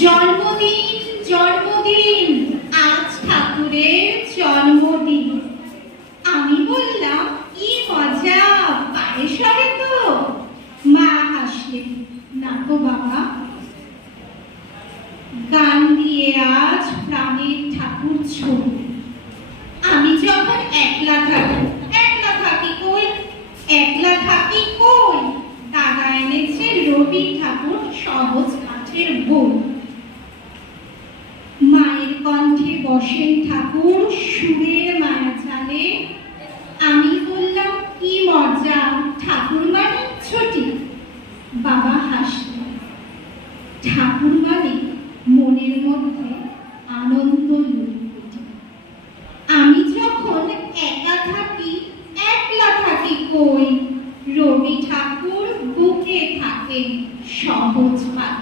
জন্মদিন জন্মদিন, আজ ঠাকুরের জন্মদিন। আমি বললাম, কি মজা, পায়েস হবে তো? মা হাসলেন, না তো বাবা, গান দিয়ে আজ প্রাণের ঠাকুর ছবি। আমি যখন একলা থাকি কই, দাদা এনেছে রবি ঠাকুর সহজ কাঠের বই। মায়ের কণ্ঠে বসেন ঠাকুর, সুরের মায়া চালে। আমি বললাম, কি মজা, ঠাকুর মানে ছুটি। বাবা হাসলেন, ঠাকুর মানে মনের মধ্যে আনন্দ